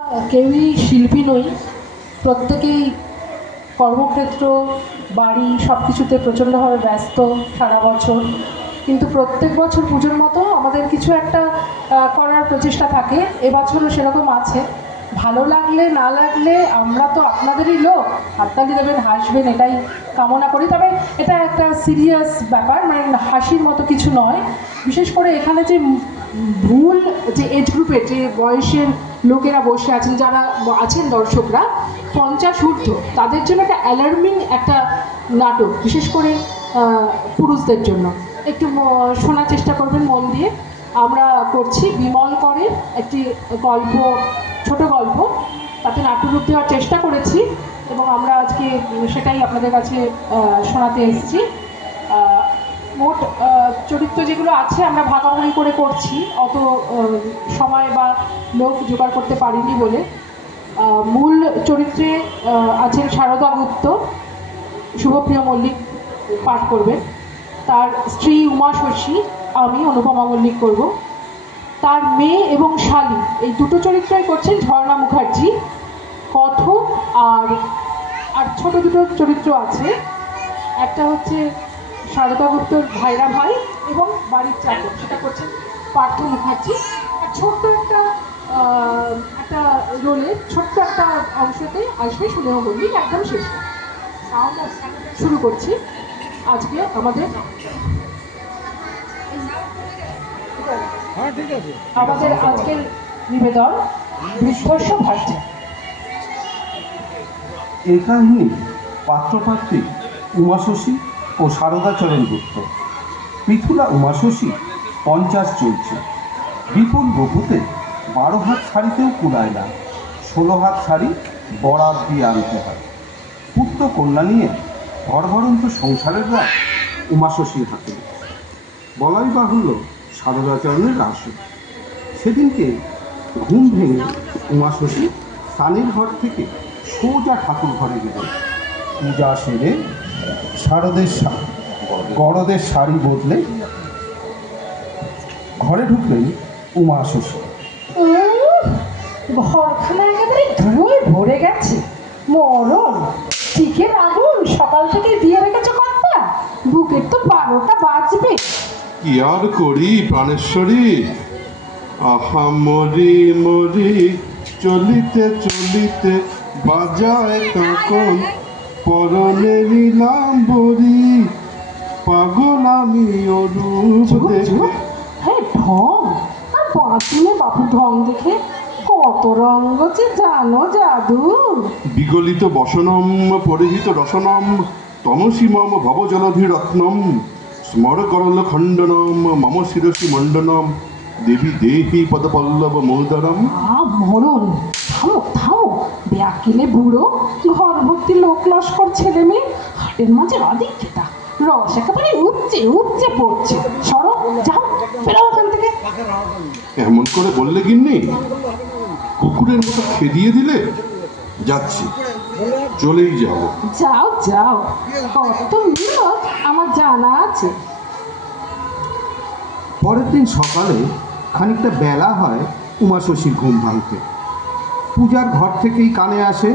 কেউই শিল্পী নই, প্রত্যেকেই কর্মক্ষেত্র, বাড়ি সব কিছুতে প্রচণ্ডভাবে ব্যস্ত সারা বছর। কিন্তু প্রত্যেক বছর পুজোর মতো আমাদের কিছু একটা করার প্রচেষ্টা থাকে। এবছরও সেরকম আছে। ভালো লাগলে না লাগলে আমরা তো আপনাদেরই লোক, হাততালি দেবেন, হাসবেন, এটাই কামনা করি। তবে এটা একটা সিরিয়াস ব্যাপার, মানে হাসির মতো কিছু নয়। বিশেষ করে এখানে যে ভুল যে এজ গ্রুপের যে বয়সের লোকেরা বসে আছেন, যারা আছেন দর্শকরা 50 ঊর্ধ্ব, তাদের জন্য একটা অ্যালার্মিং একটা নাটক, বিশেষ করে পুরুষদের জন্য। একটু শোনার চেষ্টা করবেন মন দিয়ে। আমরা করছি বিমল করের একটি গল্প, ছোট গল্প, তাতে নাট্যরূপ দেওয়ার চেষ্টা করেছি এবং আমরা আজকে সেটাই আপনাদের কাছে শোনাতে এসেছি। মোট চরিত্র যেগুলো আছে আমরা ভাগাভাগি করে করছি, অত সময় বা লোক জোগাড় করতে পারিনি বলে। মূল চরিত্রে আছেন সারদা গুপ্ত, শুভপ্রিয় মল্লিক পাঠ করবেন। তার স্ত্রী উমা শশী, আমি অনুপমা মল্লিক করব। তার মেয়ে এবং শালী, এই দুটো চরিত্রই করছেন ঝর্ণা মুখার্জি। কথক আর ছোট দুটো চরিত্র আছে, একটা হচ্ছে সারদা গুপ্তর ভাইরা ভাই এবং বাড়ির চাকর, সেটা করছেন পার্থ মুখার্জি। আর ছোট্ট একটা রোলে, ছোট্ট একটা অংশতে আসবে সুদেহ মল্লিক একদম শেষে। শুরু করছি আজকে আমাদের আজকের নিবেদন বৃদ্ধস্ব ভাষা। এই কাহিনী পাত্রপাত্রী উমাশশী ও সারদাচরণ গুপ্ত। পৃথুলা উমাশশী 50 চলছে। বিপুল বপুতে 12 হাত শাড়িতেও কুলায় না, 16 হাত শাড়ি বরাত দিয়ে আনতে হয়। পুত্র কন্যা নিয়ে ঘরভরন্ত সংসারের রাত উমাশশীর হাতে। বলাই বাহুল্য সারদাচরণের রাসে। সেদিনকে ঘুম ভেঙে উমাশশী স্নানের ঘর থেকে সোজা ঠাকুর ঘরে গেলেন। পূজা সেরে গরদের শাড়ি বদলে ঘরে ঢুকলেন উমাশশী। ঘরখানা একেবারে ধুলোয় ভরে গেছে, মরণ। চিকের আগুন সকাল থেকে দিয়ে রেখেছো কর্তা, বুকের তো 12টা বাজবে। কি আর করি প্রাণেশ্বরী, আহা মরি মরি চলিতে চলিতে বাজায় তখন পরনে নিলাম বরি, পাগল আমি অরূপ দেখে। হ্যাঁ, ঢং আর বাঁচলে বাপু, ঢং দেখে কত রঙ্গ যে জানো জাদু। বিগলিত বসনম পরিহিত রসনম তমসীমম ভবজলধি রত্নম স্মর করল খণ্ডনম মম শিরসি মণ্ডনম দেবী দেহি পদপল্লব মৌদরম। মরণ, থামো থামো, ব্যাকিলে বুড়ো, ঘর ভর্তি লোক লস্কর ছেলে মেয়ে, হাটের মাঝে আদিক্ষেতা, রস একেবারে উপচে উপচে পড়ছে। সরো, যাও, বেরো ওখান থেকে। এমন করে বললে গিন্নি, কুকুরের মতো খেদিয়ে দিলে। যাচ্ছি, চলেই যাব। যাও যাও, কত মিলত আমার জানা আছে। পরের দিন সকালে খানিকটা বেলা হয় উমাশশীর ঘুম ভাঙতে। পূজার ঘর থেকেই কানে আসে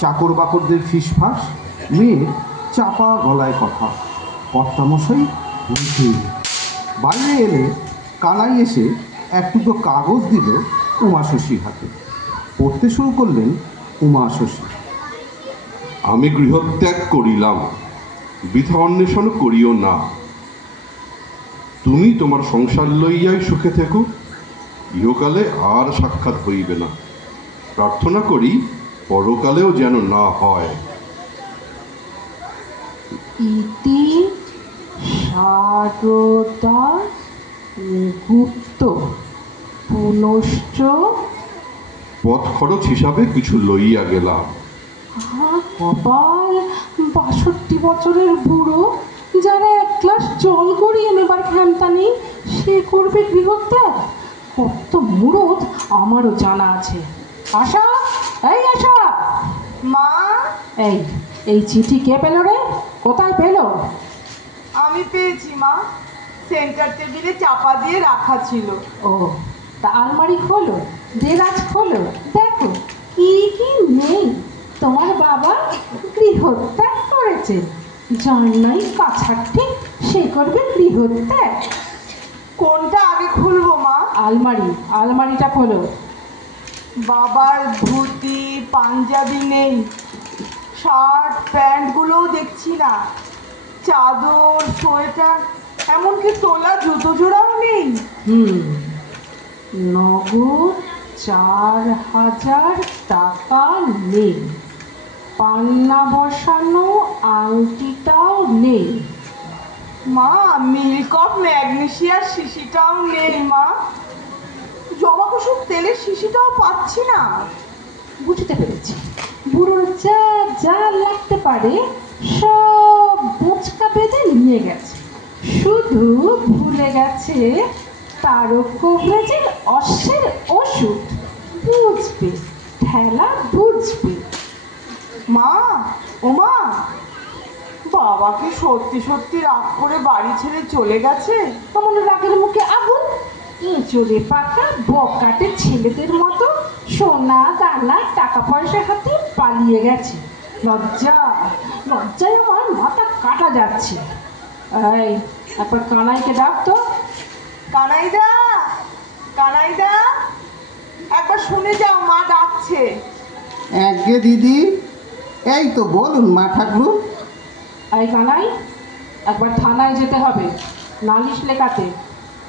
চাকর বাকরদের ফিসফাস, মেয়ের চাপা গলায় কথা। কর্তামশাই বলতে বাইরে এলে কানাই এসে এক টুকরো কাগজ দিল উমাশশীর হাতে। পড়তে শুরু করলেন উমাশশী। আমি গৃহত্যাগ করিলাম, বৃথা অন্বেষণ করিও না। তুমি তোমার সংসার লইয়াই সুখে থেকো, ইহকালে আর সাক্ষাৎ হইবে না। প্রার্থনা করি পরকালেও যেন না হয়। ইতি সারদা গুপ্ত পুনশ্চ। পথ খরচ হিসাবে কিছু লইয়া গেলাম। কপাল, 62 বছরের বুড়ো, যারা 1 গ্লাস জল গড়িয়ে নেবার ক্ষমতা নেই, সে করবে গৃহত্যাগ। কত মুরদ আমারও জানা আছে। আশা, এই আশা। মা, এই এই চিঠি কে পেল রে? কোথায় পেল? আমি পেয়েছি মা, সেন্টার টেবিলে চাপা দিয়ে রাখা ছিল। ও, তা আলমারি খোলো, দেরাজ খোলো, দেখো তোমার বাবা গৃহত্যাগ করেছেন। যার নাই কাছার ঠিক সে করবে গৃহত্যাগ। কোনটা আগে খুলবো মা? আলমারিটা খোলো। বাবার ধুতি পাঞ্জাবি নেই, শার্ট প্যান্টগুলোও দেখছি না, চাদর সোয়েটার এমনকি তোলা জুতো জোড়াও নেই। নগদ 4,000 টাকা নেই, পান্না বসানো আংটিটাও নেই। মা মিল্ক অফ ম্যাগনেসিয়ার শিশিটাও নেই মা, জবা কুসুম তেলের শিশিটাও পাচ্ছি না। বুঝতে পেরেছি, বুড়োর যা যা লাগতে পারে সব বোঁচকা বেঁধে নিয়ে গেছে, শুধু ভুলে গেছে তারক কবরেজের অশ্বের ওষুধ। বুঝবে, ঠেলা বুঝবে। মা ও মা, বাবাকে সত্যি সত্যি রাগ করে বাড়ি ছেড়ে চলে গেছে? আমার রাগের মুখে আগুন। এঁচড়ে পাকা বকাটে ছেলেদের মতো সোনা দানা টাকা পয়সা হাতে পালিয়ে গেছে। লজ্জায় আমার মাথা কাটা যাচ্ছে। এই একবার কানাইকে ডাক তো। কানাইদা, কানাইদা, একবার শুনে যাও, মা ডাকছে। একগে দিদি, এই তো বলুন মা ঠাকুর। এই কানাই, একবার থানায় যেতে হবে নালিশ লেখাতে।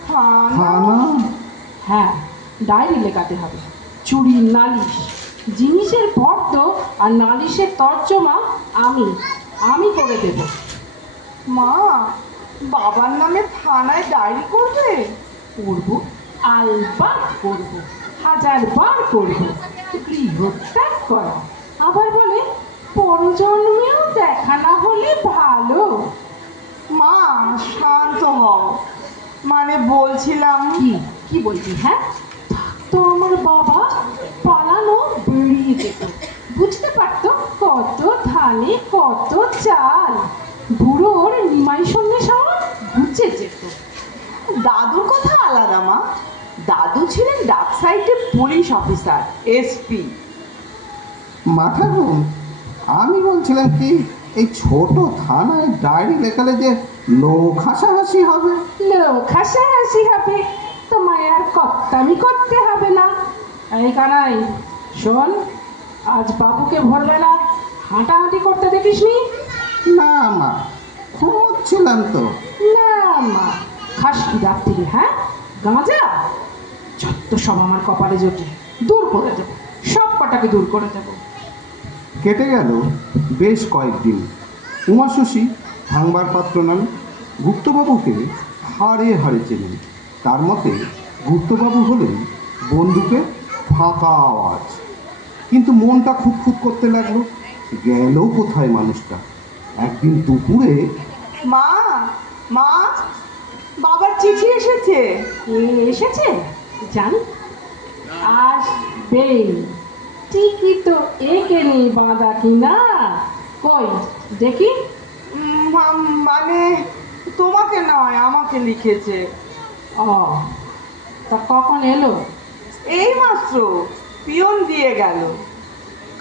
থানা? হ্যাঁ, ডায়েরি লেখাতে হবে। চুরির নালিশ, জিনিসের ফর্দ আর নালিশের তর্জমা আমি করে দেব। মা বাবার নামে থানায় ডায়েরি করবে? করব, আলবাত করব, 1000বার করব। গৃহত্যাগ করা, আবার বলে পরজন্মেও দেখা না হলে ভালো। মা শান্ত হও, মানে বলছিলাম। কি বলছি? হ্যাঁ, তো আমার বাবা পালানো বেরিয়ে যেত, বুঝতে পারতো কত ধানে কত চাল, বুড়োর নিমাই সঙ্গে সব ঘুচে যেত। দাদুর কথা আলাদা মা, দাদু ছিলেন ডাক সাইডে পুলিশ অফিসার, এসপি। মা ঠাকুর, আমি বলছিলাম কি, এই ছোট থানায় ডায়েরি লেখালে যে লোক হাসাহাসি হবে। লোক হাসাহাসি হবে, তোমায় আর কত্তামি করতে হবে না। এই কানাই শোন, আজ বাবুকে ভোরবেলা হাঁটাহাঁটি করতে দেখিসনি? না মা, ঘুমোচ্ছিলাম তো। না মা, খাস কি রাত্রিরে? হ্যাঁ, গাঁজা যত সব আমার কপালে জোটে দূর করে দেবো, সব কটাকে দূর করে দেবো। কেটে গেল বেশ কয়েকদিন। উমাশশী ভাঙবার পাত্র নাম গুপ্তবাবুকে হাড়ে হাড়ে চেনেন। তার মতে গুপ্তবাবু হলেন বন্দুকের ফাঁকা আওয়াজ। কিন্তু মনটা খুঁতখুত করতে লাগলো, গেল কোথায় মানুষটা। একদিন দুপুরে মা মা, বাবার চিঠি এসেছে। এসেছে জানি, আসবে, ঠিকই তো একে নেই বাঁধা কিনা। কই দেখি। মানে তোমাকে নয়, আমাকে লিখেছে। ও, তা কখন এলো? এই মাত্র পিয়ন দিয়ে গেল।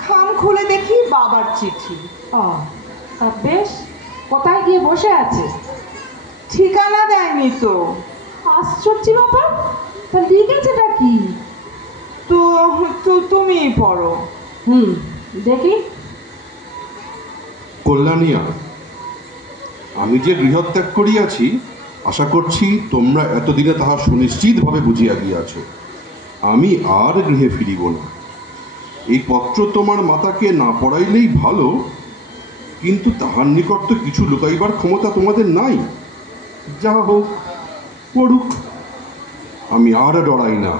খাম খুলে দেখি বাবার চিঠি। ও, তা বেশ, কোথায় গিয়ে বসে আছে? ঠিকানা দেয়নি তো। আশ্চর্য ব্যাপার, তা লিখেছেটা কি? তো তুমিই পড়ো। দেখি। কল্যাণিয়া, আমি যে গৃহত্যাগ করিয়াছি, আশা করছি তোমরা এতদিনে তাহা সুনিশ্চিতভাবে বুঝিয়া গিয়াছ। আমি আর গৃহে ফিরিব না। এই পত্র তোমার মাতাকে না পড়াইলেই ভালো, কিন্তু তাহার নিকট তো কিছু লুকাইবার ক্ষমতা তোমাদের নাই। যা হোক, পড়ুক, আমি আর ডরাই না।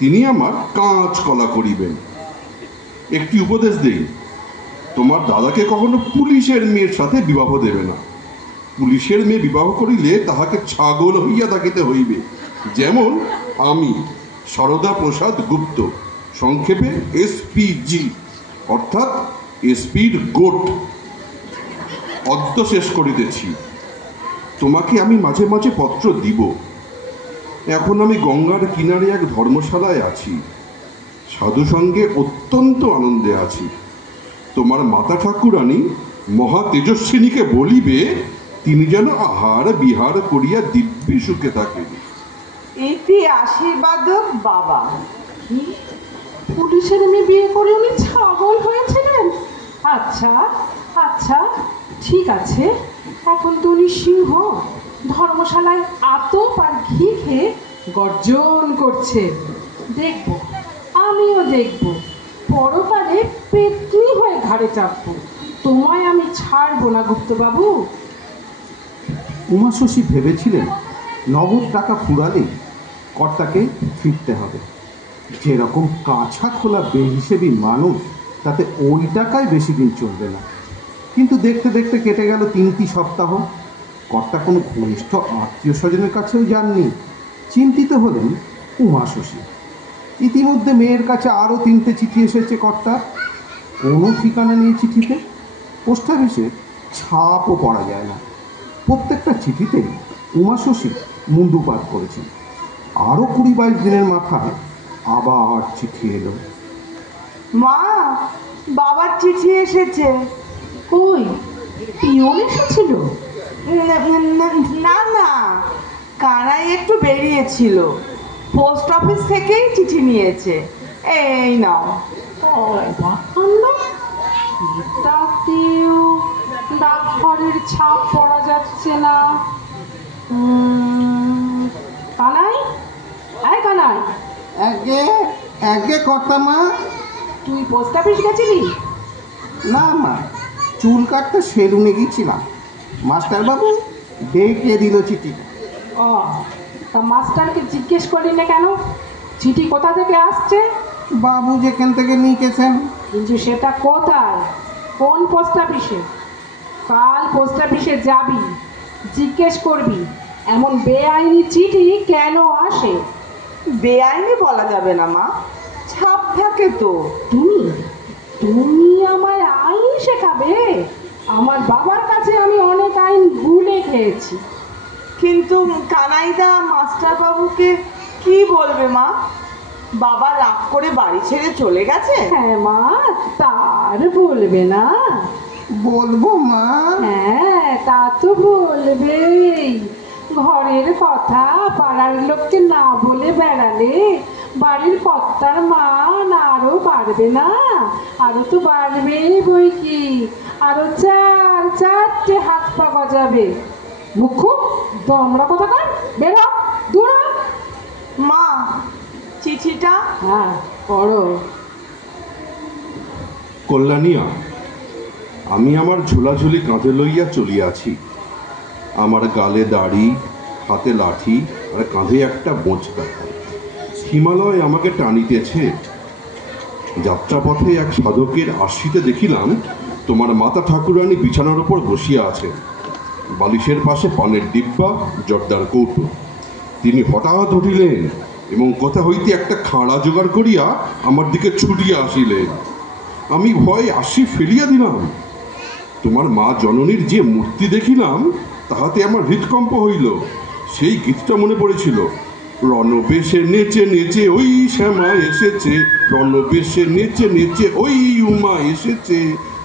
তিনি আমার কাঁচ কলা করিবেন। একটি উপদেশ দেই, তোমার দাদাকে কখনো পুলিশের মেয়ের সাথে বিবাহ দেবে না। পুলিশের মেয়ে বিবাহ করিলে তাহাকে ছাগল হইয়া থাকিতে হইবে, যেমন আমি সরদা প্রসাদ গুপ্ত, সংক্ষেপে এসপিজি, অর্থাৎ এসপির গোট। অদ্য শেষ করিতেছি। তোমাকে আমি মাঝে মাঝে পত্র দিব। এখন আমি গঙ্গার কিনারে এক ধর্মশালায় আছি, সাধু সঙ্গে অত্যন্ত আনন্দে আছি। তোমার মাতা ঠাকুরানী মহা তেজস্বিনীকে বলিবে তিনি যেন আহার বিহার করিয়া দিব্যি সুখে থাকেন। ইতি আশীর্বাদ বাবা। কি? পুলিশের মেয়ে বিয়ে করে উনি ছাগল হয়েছিলেন? আচ্ছা আচ্ছা, ঠিক আছে। এখন তো উনি সিংহ, ধর্মশালায় আতপ আর ঘি খেয়ে গর্জন করছে। দেখব, আমিও দেখব, পরকালে পেতনি হয়ে ঘাড়ে চাপবো। তোমায় আমি ছাড়বো না গুপ্তবাবু। উমাশশী ভেবেছিলেন নগদ টাকা ফুরালেই কর্তাকে ফিরতে হবে। যেরকম কাছা খোলা বেহিসেবি মানুষ, তাতে ওই টাকায় বেশি দিন চলবে না। কিন্তু দেখতে দেখতে কেটে গেল 3টি সপ্তাহ। কর্তা কোনো ঘনিষ্ঠ আত্মীয় স্বজনের কাছেও যাননি। চিন্তিত হলেন উমাশশী। ইতিমধ্যে মেয়ের কাছে আরও 3টে চিঠি এসেছে কর্তার। কোনো ঠিকানা নেই চিঠিতে, পোস্ট অফিসে ছাপও পড়া যায় না। প্রত্যেকটা চিঠিতেই উমাশশী মুন্ডুপাত করেছেন। আরও 20-22 দিনের মাথায় আবার চিঠি এলো। মা, বাবার চিঠি এসেছে। কই, পিয়ন এসেছিল? না না, কানাই একটু বেরিয়েছিল, পোস্ট অফিস থেকেই চিঠি নিয়েছে। এই নাও। এটাতেও ডাকঘরের ছাপ পড়া যাচ্ছে না। কানাই, আয় কানাই, আগে আগে কর্তা মা। তুই পোস্ট অফিস গেছিলি? না মা, চুল কাটতে সেলুনে গিয়েছিলাম। মাস্টারবাবু ডেকে দিল চিঠিটা। ও, তা মাস্টারকে জিজ্ঞেস করলি না কেন চিঠি কোথা থেকে আসছে? বাবু যেখান থেকে নিয়ে গেছেন। কিন্তু সেটা কোথায়, কোন পোস্ট অফিসে? কাল পোস্ট অফিসে যাবি, জিজ্ঞেস করবি এমন বেআইনি চিঠি কেন আসে। বেআইনি বলা যাবে না মা, ছাপ থাকে তো। তুমি তুমি আমায় আইন শেখাবে? আমার বাবার কাছে আমি অনেক আইন ভুলে খেয়েছি। কিন্তু কানাইদা মাস্টারবাবুকে কি বলবে মা? বাবা রাগ করে বাড়ি ছেড়ে চলে গেছে। হ্যাঁ মা, তার বলবে না? বলবো মা। হ্যাঁ, তা তো বলবেই। ঘরের কথা পাড়ার লোককে না বলে বেড়ালে বাড়ির কর্তার মান আরো বাড়বে না? আরো তো বাড়বেই বই কি, আরো 4-4টে হাত পা গজাবে। মুখ্য তোমরা কোথাকার, বেরো দূর হ। মা, চিঠিটা। হ্যাঁ, পড়ো। কল্যাণিয়া, আমি আমার ঝোলাঝুলি কাঁধে লইয়া চলিয়াছি। আমার গালে দাড়ি, হাতে লাঠি আর কাঁধে একটা বোঁচকা। হিমালয় আমাকে টানিতেছে। যাত্রাপথে এক সাধকের আশ্রিতে দেখিলাম তোমার মাতা ঠাকুরানী বিছানার ওপর বসিয়া আছেন, বালিশের পাশে পানের ডিব্বা, জর্দার কৌটো। তিনি হঠাৎ উঠিলেন এবং কোথা হইতে একটা খাঁড়া জোগাড় করিয়া আমার দিকে ছুটিয়া আসিলেন। আমি ভয়ে আশি ফেলিয়া দিলাম। তোমার মা জননীর যে মূর্তি দেখিলাম তাহাতে আমার হৃদকম্প হইল। সেই গীতটা মনে পড়েছিল, রণবেশে নেচে নেচে ওই শ্যামা এসেছে, রণবেশে নেচে নেচে ওই উমা এসেছে,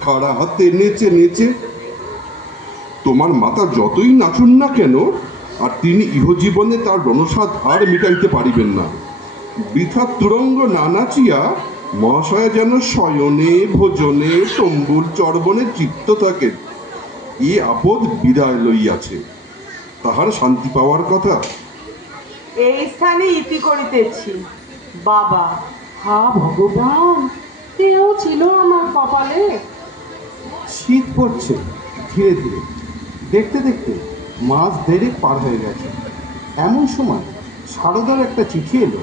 খাড়া হাতে নেচে নেচে। তোমার মাতা যতই নাচুন না কেন, আর তিনি ইহজীবনে তার রণসাদ আর মিটাইতে পারিবেন না। বৃথা তুরঙ্গ না নাচিয়া মহাশয় যেন শয়নে ভোজনে তম্বুর চর্বণে চিত্ত থাকেন। এ আপদ বিদায় লইয়াছে, তাহার শান্তি পাওয়ার কথা। এই স্থানে ইতি করিতেছি বাবা। হা ভগবান, এও ছিল আমার কপালে। শীত পড়ছে ধীরে ধীরে। দেখতে দেখতে মাস 1.5 পার হয়ে গেছে। এমন সময় সারদার একটা চিঠি এলো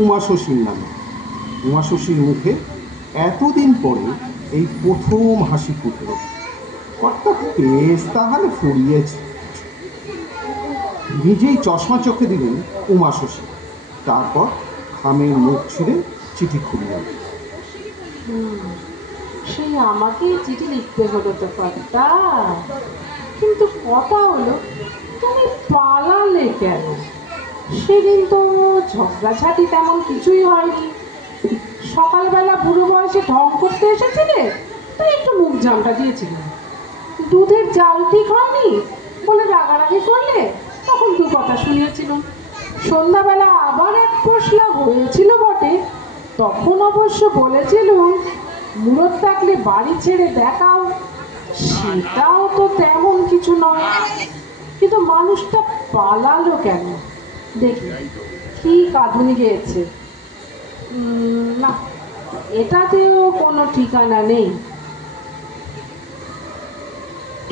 উমাশশীর নামে। উমাশশীর মুখে এতদিন পরে এই প্রথম হাসি ফুটল। কর্তা পেশ তাহলে ফুরিয়েছে। নিজেই চশমা চোখে দিলেন উমাশশী। তারপর খামের মুখ ছিঁড়ে চিঠি খুললেন। সেই আমাকেই চিঠি লিখতে হলো তো কর্তা। কিন্তু কথা হলো, তুমি পালালে কেন? সেদিন তো ঝগড়াঝাটি তেমন কিছুই হয়নি। সকালবেলা বুড়ো বয়সে ঢং করতে এসেছিলে, তাই একটু জামটা দিয়েছিলেন। দুধের জাল ঠিক হয়নি বলে রাগারাগি করলে তখন দু কথা শুনিয়েছিলাম। সন্ধ্যাবেলা আবার এক পশলা হয়েছিল বটে, তখন অবশ্য বলেছিলুম মুরত থাকলে বাড়ি ছেড়ে দেখাও। সেটাও তো তেমন কিছু নয়, কিন্তু মানুষটা পালালো কেন? দেখি কি কাঁদুনি গেয়েছে। না, এটাতেও কোনো ঠিকানা নেই।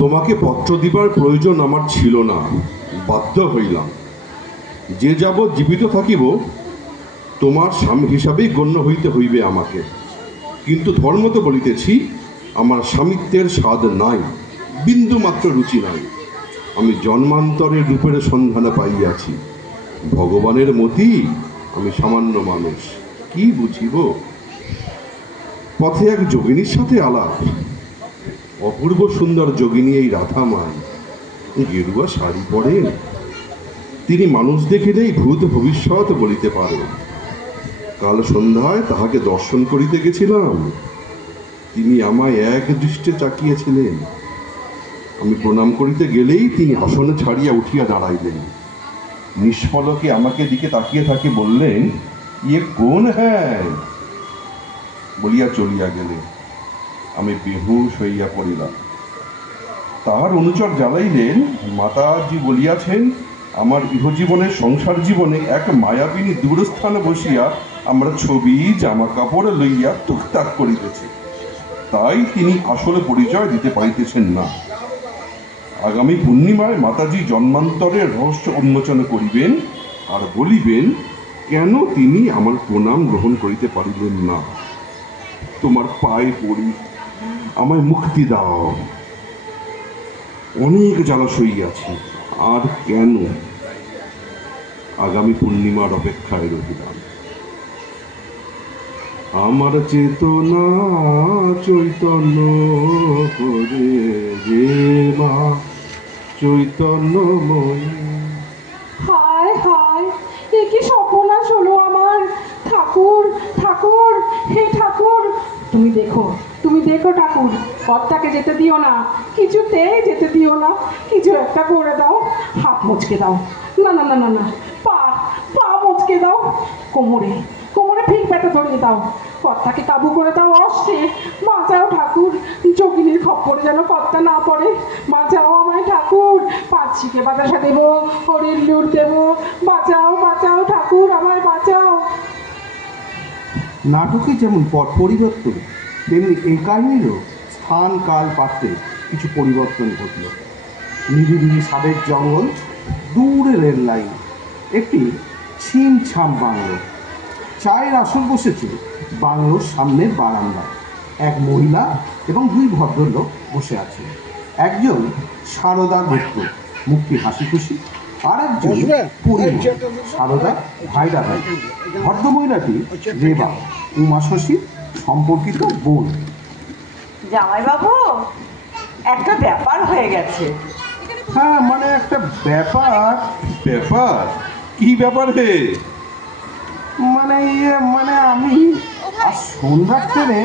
তোমাকে পত্র দিবার প্রয়োজন আমার ছিল না, বাধ্য হইলাম। যে যাবৎ জীবিত থাকিব তোমার স্বামী হিসাবেই গণ্য হইতে হইবে আমাকে। কিন্তু ধর্মতে বলিতেছি, আমার স্বামিত্বের স্বাদ নাই, বিন্দু মাত্র রুচি নাই। আমি জন্মান্তরের রূপের সন্ধানে পাইয়াছি। ভগবানের মতি আমি সামান্য মানুষ, কি বুঝিব? পথে এক যোগিনীর সাথে আলাপ। অপূর্ব সুন্দর যোগিনী এই রাধামাই, গেরুয়া শাড়ি পরেন। তিনি মানুষ দেখিলেই ভূত ভবিষ্যৎ বলিতে পারেন। কাল সন্ধ্যায় তাহাকে দর্শন করিতে গেছিলাম। তিনি আমায় এক দৃষ্টে চাকিয়েছিলেন। আমি প্রণাম করিতে গেলেই তিনি আসনে ছাড়িয়া উঠিয়া দাঁড়াইলেন। নিষ্পলকে আমাকে দিকে তাকিয়ে থাকি বললেন, ইয়ে কোন হ্যাঁ, বলিয়া চলিয়া গেলেন। আমি বেহুশ হইয়া পড়িলাম। তাহার অনুচর জ্বালাইলেন, মাতাজি বলিয়াছেন আমার ইহজীবনের সংসার জীবনে এক মায়াবিনী দূরস্থানে বসিয়া আমরা ছবি জামা কাপড় লইয়া টুকটাক করিতেছি, তাই তিনি আসলে পরিচয় দিতে পারিতেছেন না। আগামী পূর্ণিমায় মাতাজি জন্মান্তরের রহস্য উন্মোচন করিবেন আর বলিবেন কেন তিনি আমার প্রণাম গ্রহণ করিতে পারিলেন না। তোমার পায়ে পড়ি, আমায় মুক্তি দাও। অনেক জ্বালা সইয়াছি, আর কেন? আগামী পূর্ণিমার অপেক্ষায় রহিলাম। আমার চেতনা চৈতন্য করে রে মা, চৈতন্যময়ী। হায় হায়, এ কি সর্বনাশ হলো আমার! ঠাকুর ঠাকুর, হে ঠাকুর, তুমি দেখো, তুমি দেখো ঠাকুর, কর্তাকে যেতে দিও না, কিছুতেই যেতে দিও না। কিছু একটা করে দাও, হাত মুচকে দাও, না না না না না, পা পা মুচকে দাও, কোমরে কোমরে ঠিক ব্যথা ধরিয়ে দাও, কর্তাকে কাবু করে দাও। অশ্বে বাঁচাও ঠাকুর, যোগিনীর খপ্পরে যেন কর্তা না পড়ে। বাঁচাও আমায় ঠাকুর, পাঁচিকে বাতাসা দেবো, হরির লুট দেবো, বাঁচাও বাঁচাও ঠাকুর, আমায় বাঁচাও। নাটকে যেমন পট পরিবর্তন, তেমনি এই কাহিনীরও স্থান কাল পাত্রে কিছু পরিবর্তন ঘটল। নিরিবিলি সাবেক জঙ্গল, দূরে রেল লাইন, একটি ছিমছাম বাংলো। চায়ের আসর বসেছে বাংলোর সামনের বারান্দায়। এক মহিলা এবং দুই ভদ্রলোক বসে আছে। একজন সারদা গুপ্ত, মুখটি হাসি খুশি, আর একজন পরিমল, সারদা ভাইরা ভাই। ভদ্রমহিলাটি রেবা, উমা শশীর সম্পর্কিত বোন। জামাইবাবু, একটা ব্যাপার হয়ে গেছে। হ্যাঁ, মানে একটা ব্যাপার। ব্যাপার? কি ব্যাপার হে? মানে আমি আর সন্ধ্যার ট্রেনে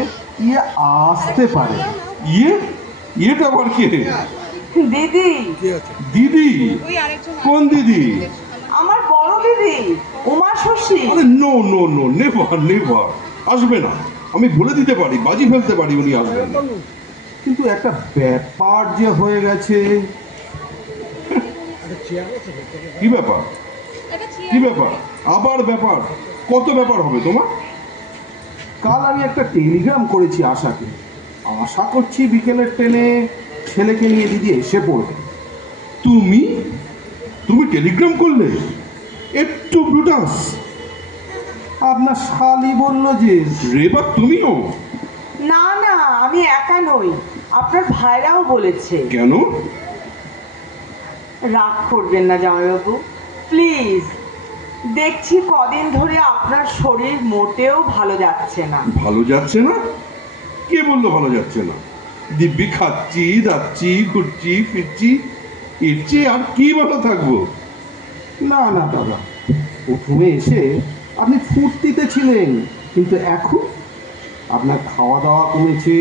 আসতে পারে। ইয়েটা আবার কে? দিদি। দিদি? কোন দিদি? আমার বড় দিদি, উমা শশী। আরে no no no, never never, আসবে না। আমি বলে দিতে পারি, বাজি ফেলতে পারি উনি আসবেন না। কিন্তু একটা ব্যাপার যে হয়ে গেছে। কি ব্যাপার? কি ব্যাপার? আবার ব্যাপার? কত ব্যাপার হবে তোমার? কাল আমি একটা টেলিগ্রাম করেছি আশাকে। আশা করছি বিকেলের ট্রেনে ছেলেকে নিয়ে দিদি এসে পড়বে। তুমি তুমি টেলিগ্রাম করলে? একটু ব্রুটাস। আপনার শালি বলল যে। রেবা তুমিও? না না, আমি একা নই, আপনার ভাইরাও বলেছে। কেন? রাগ করবেন না জামাইবাবু, প্লিজ। দেখছি কদিন ধরে আপনার শরীর মোটেও ভালো যাচ্ছে না। ভালো যাচ্ছে না? কে বললো ভালো যাচ্ছে না? দিব্যি খাচ্ছি, যাচ্ছি, ঘুরছি, ফিরছি, এর চেয়ে আর কি ভালো থাকবো? না না দাদা, প্রথমে এসে আপনি ফুর্তিতে ছিলেন, কিন্তু এখন আপনার খাওয়া দাওয়া কমেছে,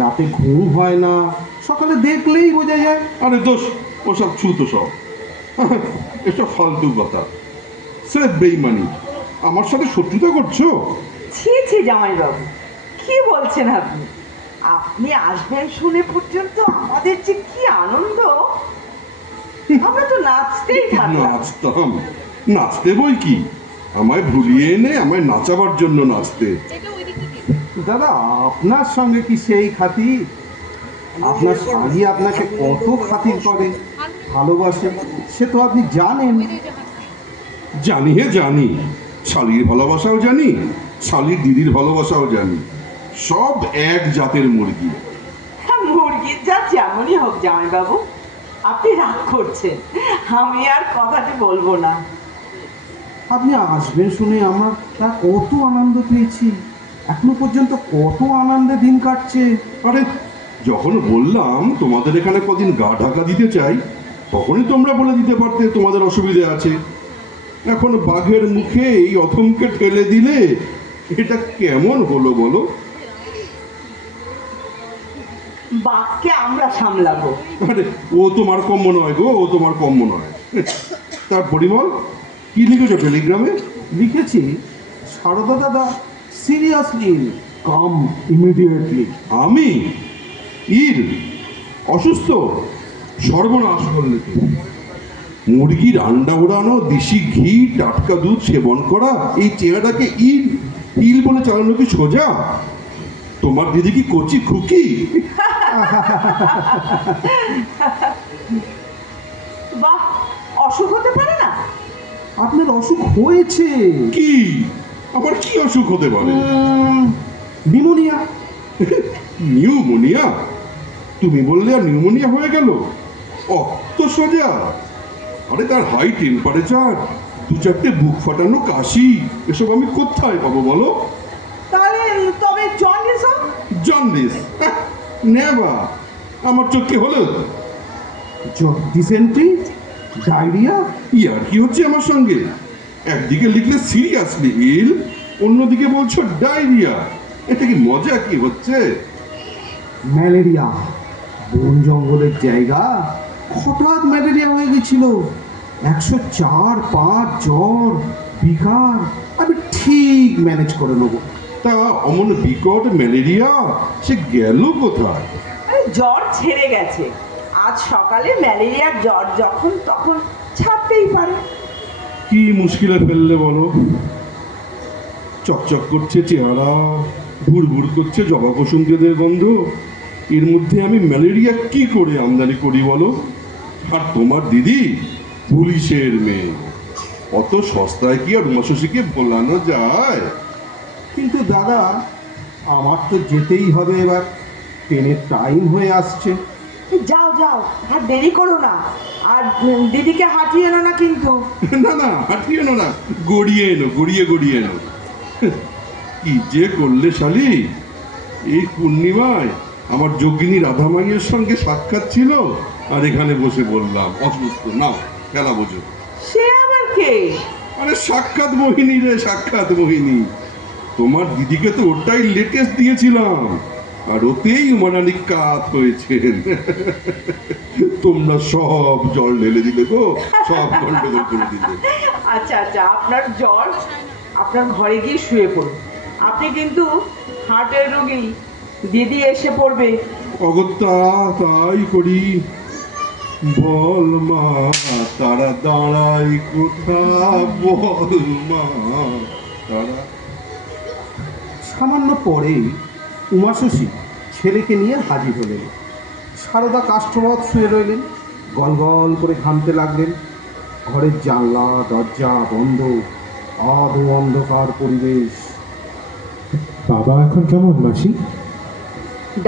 রাতে ঘুম হয় না, সকালে দেখলেই বোঝা যায়। আরে দোষ, ওসব ছুতো সব। এসব ফালতু কথা, সে বেইমানি। আমার সাথে শত্রুতা করছো? ছি ছি জামাইবাবু, কি বলছেন আপনি? আপনি আসবেন শুনে পর্যন্ত আমাদের যে কি আনন্দ! আমরা তো নাচতেই থাকলাম। নাচতাম? নাচতে বই কি, আমায় ভুলিয়ে এনে আমায় নাচাবার জন্য নাচতে। দাদা, আপনার সঙ্গে কি সেই খাতির? আপনার শালি আপনাকে কত খাতির করে, ভালোবাসে, সে তো আপনি জানেন। জানি, হে জানি। শালির ভালোবাসাও জানি, শালির দিদির ভালোবাসাও জানি। সব এক জাতের মুরগি। হ্যাঁ, মুরগির জাত যেমনই হোক জামাইবাবু, আপনি রাগ করছেন, আমি আর কথাটি বলবো না। আপনি আসবেন শুনে আমরা তা কত আনন্দ পেয়েছি, এখনো পর্যন্ত কত আনন্দে দিন কাটছে। আরে যখন বললাম তোমাদের এখানে কদিন গা ঢাকা দিতে চাই, তখনই তোমরা বলে দিতে পারতে তোমাদের অসুবিধে আছে। এখন বাঘের মুখে এই অথমকে ঠেলে দিলে এটা কেমন হলো বলো? বাঘকে আমরা সামলাবো। আরে ও তোমার কম্য নয় গো, ও তোমার কম্য নয়। তার পরিমল কি লিখেছো টেলিগ্রামে? লিখেছি, সারদা দাদা সিরিয়াসলি কাম ইমিডিয়েটলি। আমি ইর অসুস্থ? সর্বনাশ করলে তো। মুরগির আন্ডা ওড়ানো, দেশি ঘি, টাটকা দুধ সেবন করা, এই চেহারাটাকে ইল ইল বলে চালানো কি সোজা? তোমার দিদি কি কচি খুকি? বাহ, অসুখ হতে পারে না? আপনার অসুখ হয়েছে। কি? আবার কি অসুখ হতে পারে? নিউমোনিয়া। নিউমোনিয়া? তুমি বললে আর নিউমোনিয়া হয়ে গেল? অত সোজা? আরে তার হাই টেম্পারেচার, দু চারটে বুক ফাটানো কাশি, এসব আমি কোথায় পাবো বলো? তাহলে তবে জন্ডিস হোক? জন্ডিস? নেভার। আমার চোখে হলো। Dysentery, diarrhoea. ইয়ার কি হচ্ছে আমার সঙ্গে? একদিকে লিখলে সিরিয়াসলি ইল, অন্যদিকে বলছো ডায়রিয়া। এটা কি মজা কি হচ্ছে? ম্যালেরিয়া, বন জঙ্গলের জায়গা, হঠাৎ ম্যালেরিয়া হয়ে গেছিল। 104-5 জ্বর, বিকার। আমি ঠিক ম্যানেজ করে নেবো। তা অমন বিকট ম্যালেরিয়া সে গেল কোথায়? আরে জ্বর ছেড়ে গেছে। আজ সকালে ম্যালেরিয়ার জ্বর যখন তখন ছাড়তেই পারে। কি মুশকিলে ফেললে বলো? চকচক করছে চেহারা, ভুর ভুর করছে জবা কুসুমদের গন্ধ, এর মধ্যে আমি ম্যালেরিয়া কি করে আমদানি করি বলো? আর তোমার দিদি পুলিশের মেয়ে, অত সস্তায় কি আর উমাশশীকে ভোলানো যায়? কিন্তু দাদা, আমার তো যেতেই হবে এবার, ট্রেনের টাইম হয়ে আসছে। যাও যাও, আর দেরি করো না। আর দিদিকে হাঁটিয়ে এনো না কিন্তু। না না, হাঁটিয়ে এনো না, গড়িয়ে এনো, গড়িয়ে গড়িয়ে এনো। কি যে করলে শালি! এই পূর্ণিমায় আমার যোগিনী রাধামাইয়ের সঙ্গে সাক্ষাৎ ছিল, আর এখানে বসে বললাম অসুস্থ। না, খেলা বোঝো। সে আবার কে? আরে সাক্ষাৎ মোহিনী রে, সাক্ষাৎ মোহিনী। তোমার দিদিকে তো ওটাই লেটেস্ট দিয়েছিলাম, আর ওতেই উমানানি কাত হয়েছেন। তোমরা সব জল ঢেলে দিলে গো, সব গন্ডগোল করে দিলে। আচ্ছা আচ্ছা, আপনার জ্বর, আপনার ঘরে গিয়ে শুয়ে পড়ুন। আপনি কিন্তু হার্টের রোগী, দিদি এসে পড়বে। অগত্যা তাই করি। বল মা তারা দাঁড়াই কোথা, বল মা তারা। সামান্য পরেই উমাশশী ছেলেকে নিয়ে হাজির হলেন। সারদা কাষ্ঠবৎ শুয়ে রইলেন, গল গল করে ঘামতে লাগলেন। ঘরের জানলা দরজা বন্ধ, আধো অন্ধকার পরিবেশ। বাবা এখন কেমন মাসি?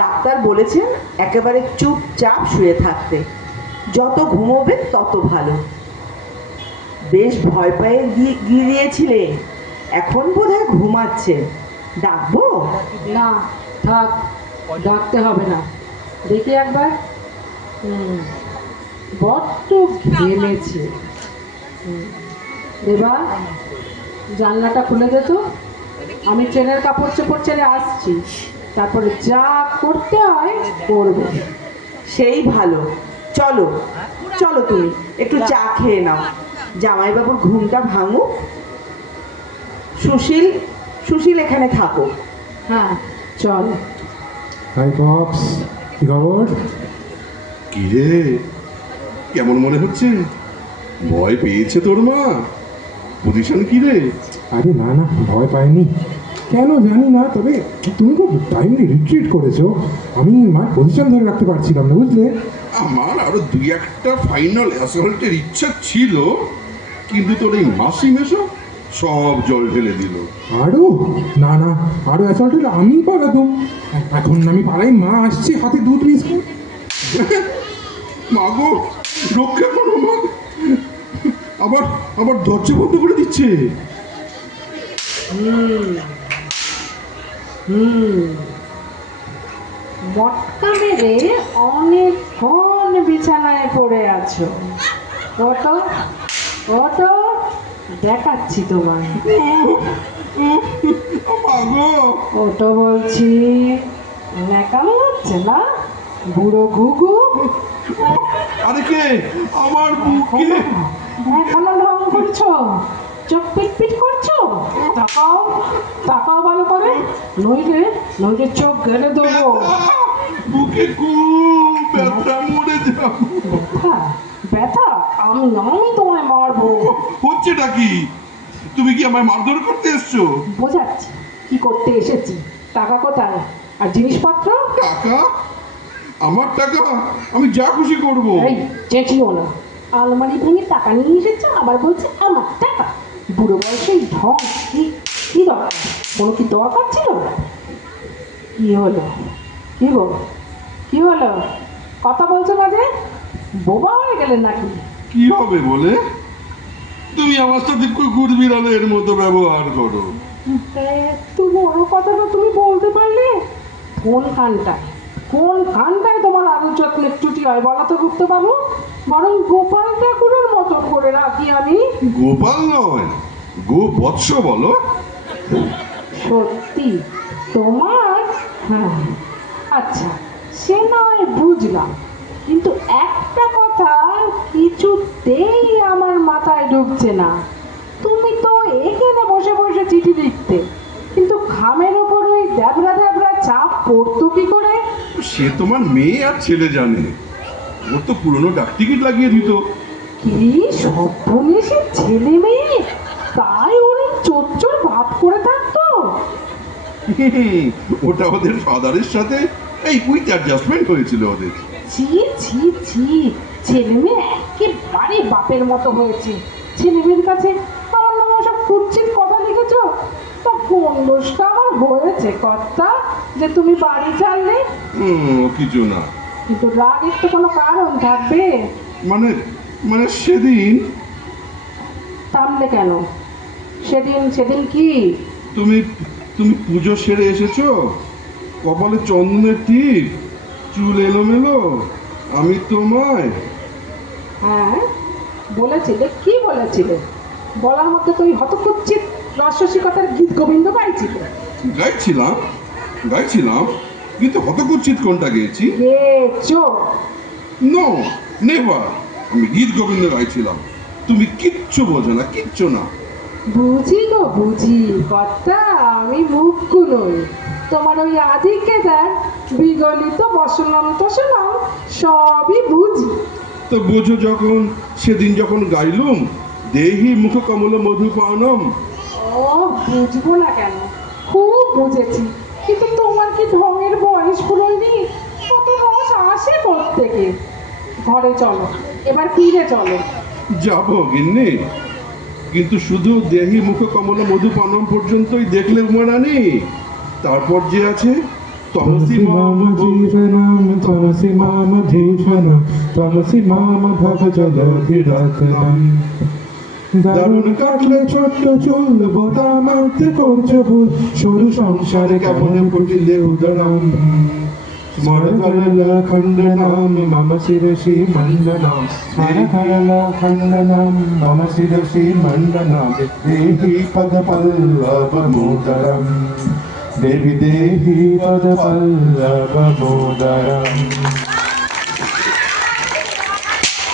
ডাক্তার বলেছেন একেবারে চুপচাপ শুয়ে থাকতে, যত ঘুমোবে তত ভালো। বেশ ভয় পেয়ে গিয়েছিলেন, এখন বোধহয় ঘুমাচ্ছে। ডাকবো? না, থাক, ডাকতে হবে না। দেখি একবার। বড্ড ঘেমেছে। এবার জানলাটা খুলে দে তো। আমি ট্রেনের কাপড় চোপড় ছেড়ে আসছি, তারপরে যা করতে হয় করবে। সেই ভালো। চলো চলো, তুমি একটু চা খেয়ে নাও, জামাইবাবুর ঘুমটা ভাঙুক। সুশীল, সুশীল এখানে থাকো। হ্যাঁ চল। হাই পপস, কি খবর? কি রে, কেমন মনে হচ্ছে? ভয় পেয়েছে তোর মা? পজিশন কি রে? আরে না না, ভয় পাইনি, কেন জানি না, তবে তুমি খুব টাইমলি রিট্রিট করেছো। আমি মার পজিশন ধরে রাখতে পারছিলাম না, বুঝলে? আমার আরো দুই একটা ফাইনাল অ্যাসল্টের ইচ্ছা ছিল, কিন্তু তোর এই মাসি মেশো সব জল ঢেলে দিল। আরো না না, আরো অ্যাসল্ট হলে আমি পালাতুম। এখন আমি পালাই, মা আসছে, হাতে দুধ বিস্কুট। মা গো, রক্ষা করো মা। আবার আবার দরজা বন্ধ করে দিচ্ছে। মটকা মেরে অনেকক্ষণ বিছানায় পড়ে আছো। ওটো ওটো, দেখাচ্ছি তোমায়। মা গো, ওটো বলছি। ন্যাকামি হচ্ছে না বুড়ো ঘুঘু? আরে কে আমার বুকে? এখনো ঢং করছো, চোখ পিট পিট করছো? তাকাও, তাকাও ভালো করে, নইলে নইলে চোখ গেলে দেবো। বুকে খুব ব্যথা, মরে যাবো। ব্যথা? ব্যথা? আমি তোমায় মারবো। হচ্ছেটা কি? তুমি কি আমায় মারধর করতে এসছো? বোঝাচ্ছি কি করতে এসেছি। টাকা কোথায় আর জিনিসপত্র? টাকা? আমার টাকা আমি যা খুশি করবো। এই চেঁচিও না, আলমারি ভেঙে টাকা নিয়ে এসেছে, আবার বলছে আমার টাকা। বুড়ো বয়সে এই ঢং, কি কি দরকার? কোনো কি দরকার ছিল? কি হলো? কি গো, কি হলো? কথা বলছো না যে, বোবা হয়ে গেলেন নাকি? কি হবে বলে? তুমি আমার সাথে কুকুর বিড়ালের মতো ব্যবহার করো। এত বড় কথাটা তুমি বলতে পারলে? কোন কানটায়, কোন কানটায় তোমার আদর যত্নের ত্রুটি হয় বলো তো গুপ্তবাবু? বরং গোপাল ঠাকুরের মতো করে রাখি আমি। গোপাল নয়, গো বৎস বলো। সত্যি তোমার? হ্যাঁ, আচ্ছা সে নয় বুঝলাম, কিন্তু একটা কথা কিছুতেই আমার মাথায় ঢুকছে না। তুমি তো এখানে বসে বসে চিঠি লিখতে, কিন্তু খামের ওপর ওই দ্যাবড়া দ্যাবড়া চাপ পড়তো কি করে? সে তোমার মেয়ে আর ছেলে জানে। ওর তো পুরনো ডাক টিকিট লাগিয়ে দিত। কি সভ্যনেশে ছেলে মেয়ে, তাই ওর চোর ভাব করে থাকতো। ওটা ওদের ফাদারের সাথে এই কুইক অ্যাডজাস্টমেন্ট হয়েছিল ওদের। ছি ছি ছি, ছেলে মেয়ে একেবারে বাপের মতো হয়েছে। ছেলে মেয়ের কাছে আমার নামে সব কুচ্ছিত কথা লিখেছো। তা কোন দোষটা আমার হয়েছে কর্তা যে তুমি বাড়ি ছাড়লে? কিছু না। কিন্তু রাগের তো কোনো কারণ থাকবে। মানে মানে সেদিন থামলে কেন? সেদিন সেদিন কি? তুমি তুমি পুজো সেরে এসেছো, কপালে চন্দনের টিপ, চুল এলোমেলো, আমি তোমায়। হ্যাঁ বলেছিলে, কি বলেছিলে? বলার মধ্যে তো ওই হতকুচ্ছিত রসরসিকতার গীত গোবিন্দ গাইছিলে। গাইছিলাম গাইছিলাম, কিন্তু হতকুচ্ছিত কোনটা গেয়েছি? গেছো? No, never. আমি গীত গোবিন্দ গাইছিলাম। তুমি কিচ্ছু বোঝো না, কিচ্ছু না। বুঝি গো বুঝি কর্তা, আমি মুখ্য নই। তোমার ওই আদিকে দেন বিগলিত বসনম টসনম সবই বুঝি। তো বোঝো যখন, সেদিন যখন গাইলুম দেহি মুখ কমল মধুপানম। ও বুঝবো না কেন, খুব বুঝেছি। কিন্তু তোমার কি ঢঙের বয়স ফুরোয়নি? কত রস আসে প্রত্যেকে। ঘরে চলো, এবার ফিরে চলো। যাবো গিন্নি, কিন্তু শুধু দেহি মুখ কমল মধুপানম পর্যন্তই দেখলে উমারানি। তারপর যে আছে তমসি মাম জীবনম তমসি মাম ধীষণম তমসি মাম ভব জলধিরতনম। দারুণ কাটলে ছোট্ট চুল, বোতা মারতে করছো ভুল, সরু সংসারে কেমন ফুটিলে উদরম। स्मरकरलखण्डनं मम शिरसि मण्डनं स्मरकरलखण्डनं मम शिरसि मण्डनं देहि पदपल्लवमोदरम् देवी देहि पदपल्लवमोदरम्